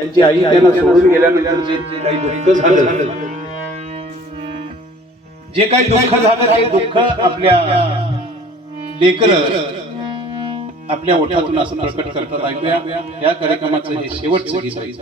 त्यांची आई त्यांना सोडून गेल्यानंतर जे काही दुःख झालं, जे काही दुःख झालं ते दुःख आपल्या लेकरं आपल्या ओठातून असं प्रकट करतात. ऐकूया या कार्यक्रमाचं हे शेवटचं गीत आहे.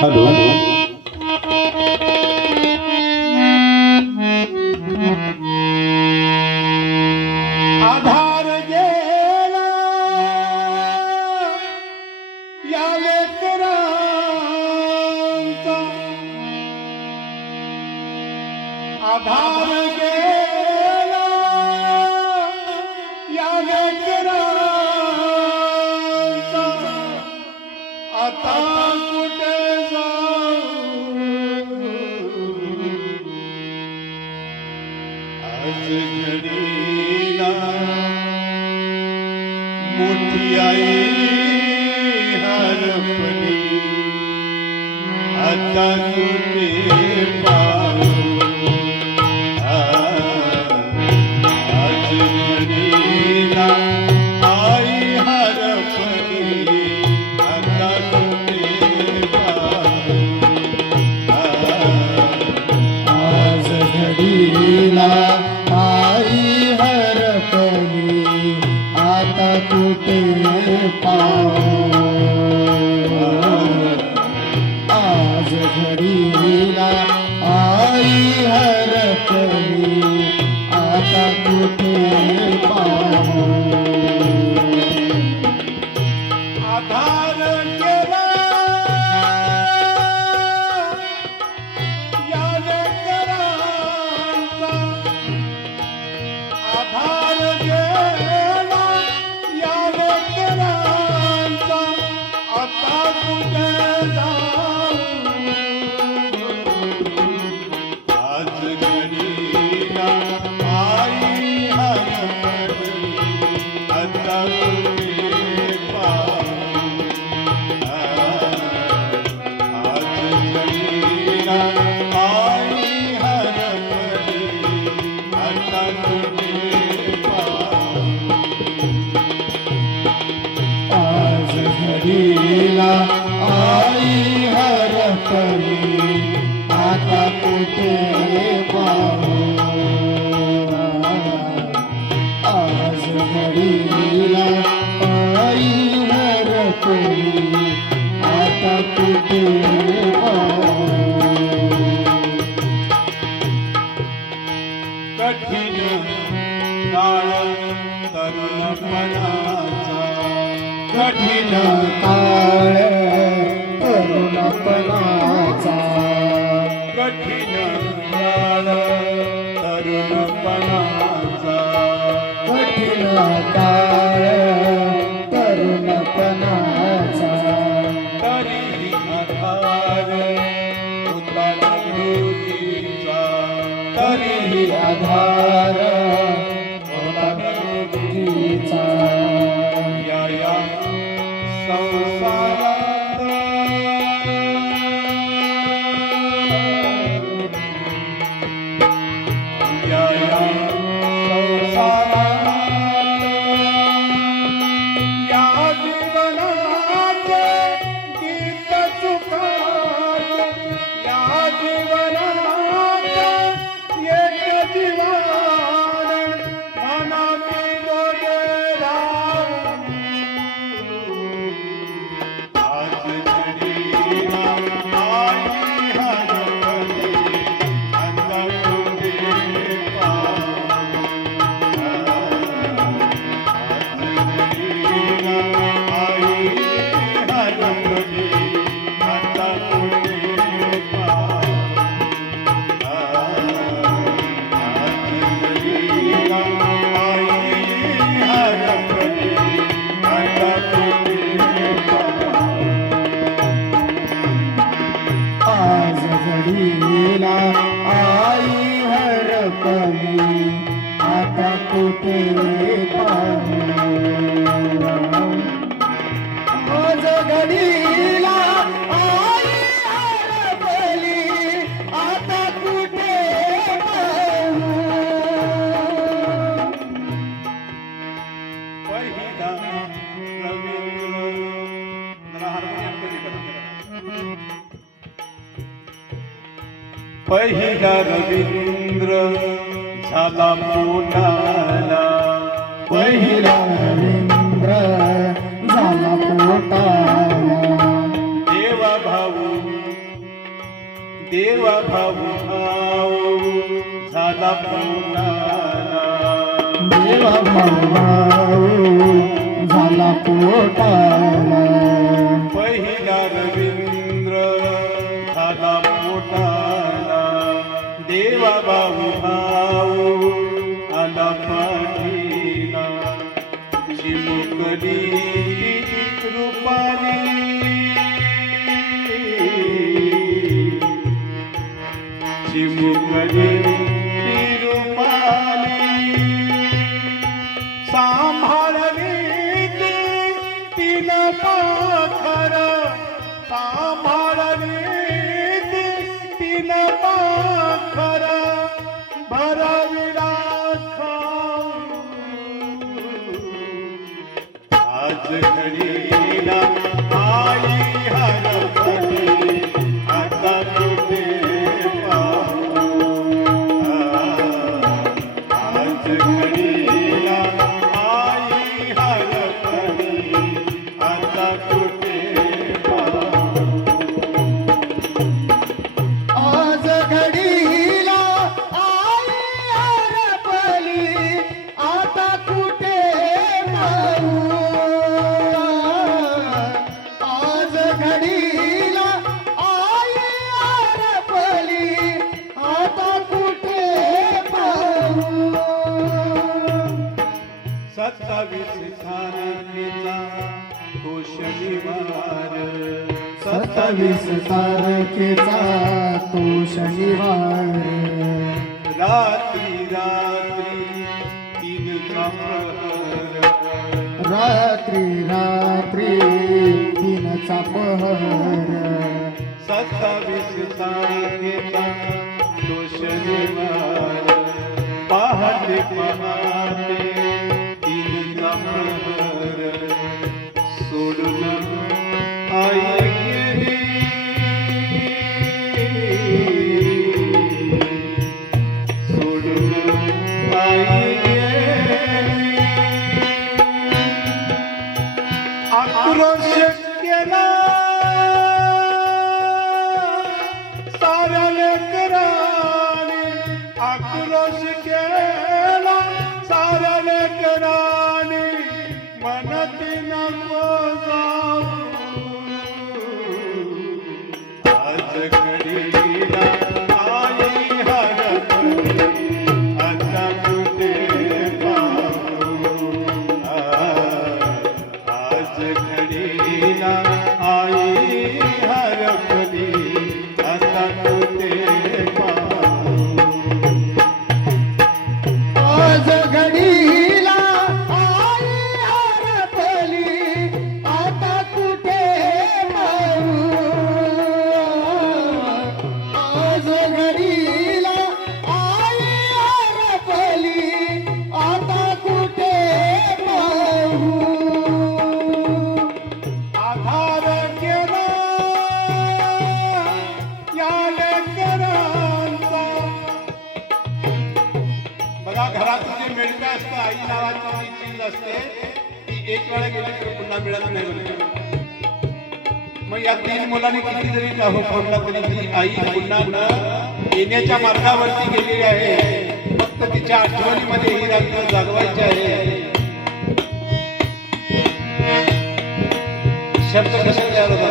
हॅलो आधार गेला या लेकरांचा, आधार गेला या लेकरांचा, आता कुठे आज घडीला मोठी आई हरपली, आता तुझे पाहू आज घडीला आई हरपली, आता तुझे पाहू आज घडीला आई हरपली, आता कुठे पाहू आज घडीला आई हरपली, आता कुठे पाहू आधार केला या लेकरांचा, आधार गेला या लेकरांचा, आता कुठे जाऊ आज घडीला आई हरपली, आता कुठे पाहू आज घडीला आई हरपली, आता कुठे पाहू आज घडीला आई हरपली, आता कुठे पाहू आज घडीला आई हरपली, आता कुठे पाहू कठीण काळ तरुणपणाचा, कठीण काळ तरुणपणाचा, कठीण काळ तरुणपणाचा, कठीण काळ तरुणपणाचा, तरीही आधार होता प्रकृतीचा, तरीही आधार होता प्रकृतीचा, या संसारात या संसारात या जीवनाचे गीत चुकाचे, या जीवनाचे एक जीवाचे आता कुठे पाहू आज घडीला आई हरपली आता कुठे पाहू पहिला रवींद्र जरा हार्मोनियम कमी करा. पहिला रवींद्र झाला पोटाला पहिला रवींद्र झाला पोटाला देवा भाऊ झाला पोटाला देवा भाऊ झाला पोटाला पहिला रवींद्र झाला पोटाला देवा भाऊ आला पाठीला चिमुकली रूपाली चिमुकली रूपाली सांभाळली तिनं पाखर सांभाळली तिनं पाखर भरविला खाऊ आज घडीला आई हरपली आता कुठे पाहू आज घडीला आई हरपली आता कुठे पाहू आज घडीला आई हरपली आता कुठे पाहू आज घडीला आई हरपली आता कुठे पाहू 27 तारखेचा तो शनिवार 27 तारखेचा तो शनिवार रात्री तीनचा प्रहर रात्री तीनचा पहर 27 तारखेचा तो शनिवार पहाटे तीनचा प्रहर सोडून आई गेली सोडून आई गेली आक्रोश केला साऱ्या लेकराने आक्रोश केला साऱ्या लेकराने मनती नको जाऊ आज घडीला आई हरपली आता कुठे पाहू आज घडीला आई हरपली आता कुठे पाहू आज घडीला आई हरपली आता कुठे पाहू आज घडीला आई हरपली आता कुठे पाहू आधार केला या लेकरांचा बघा घरातून जे मिळतं असतं आई नावाची जी चीज असते ती एक वेळा गेली तर पुन्हा मिळत नाही बरं. मग या 3 मुलांनी किती जरी जाहो फोडला तरी ती आई पुन्हा न येण्याच्या मार्गावरती गेलेली आहे. फक्त तिच्या आठवणीमध्ये ही रात्र जागवायची आहे. शब्द कसे तयार होतात